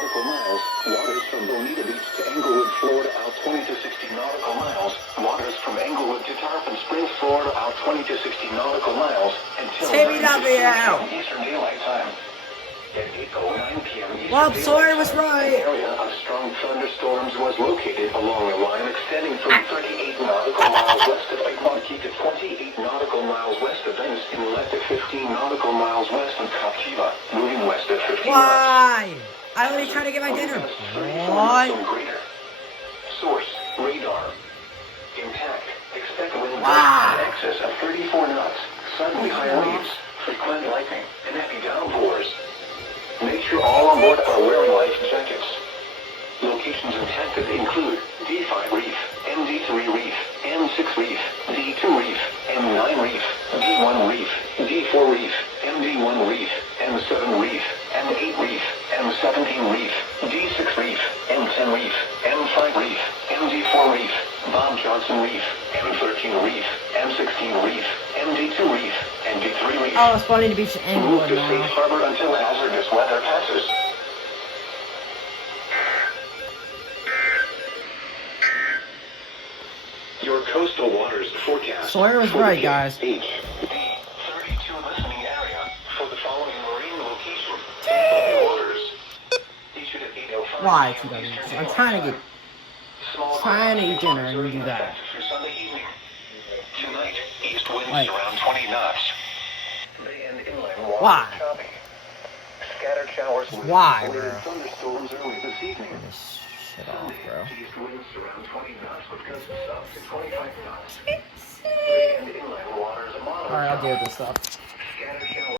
nautical miles. Waters from Bonita Beach to Englewood, Florida, out 20 to 60 nautical miles. Waters from Englewood to Tarpon Springs, Florida, out 20 to 60 nautical miles. Until 9 p.m. Eastern Daylight Time. At 8:09 p.m. Well, Sawyer was right. An area of strong thunderstorms was located along a line extending from 38 nautical miles west of Lake Marquis to 28 nautical miles west of Venice, inlet to 15 nautical miles west of Captiva, moving west of 15 Why? I already tried to get my dinner. Why? Source, radar. Impact. Expect wind gusts in excess of 34 knots, suddenly high waves, frequent lightning, and heavy downpours. Make sure all on board are wearing life jackets. Locations impacted include D5 Reef, MD3 Reef, M6 Reef, D2 Reef, M9 Reef, D1 Reef, D4 Reef, MD1 Reef, M7 Reef, M8 Reef, M17 Reef, D6 Reef, M10 Reef, M5 Reef, MD4 Reef, Bob Johnson Reef, M13 Reef, M16 Reef, MD2 Reef, MD3 Reef. Oh, it's funny to be to Move Englewood to safe now. harbor until hazardous weather passes. Your coastal waters forecast. Sawyer was right, guys. HB32 listening area for the following marine location. Waters. Issued at 8:05 Why, p.m. TW? Eastern I'm Daylight trying to Time. get, Small trying to eat clouds dinner and you do in that. effect through Sunday evening. Tonight, east winds Wait. around 20 knots. Bay and inland waters Why? choppy. Scattered showers with Why, isolated bro? thunderstorms early this evening. Turn this shit off, bro. East winds around 20 knots with gusts up to 25 knots. Bay and inland waters moderate. Alright, I'll deal with this stuff.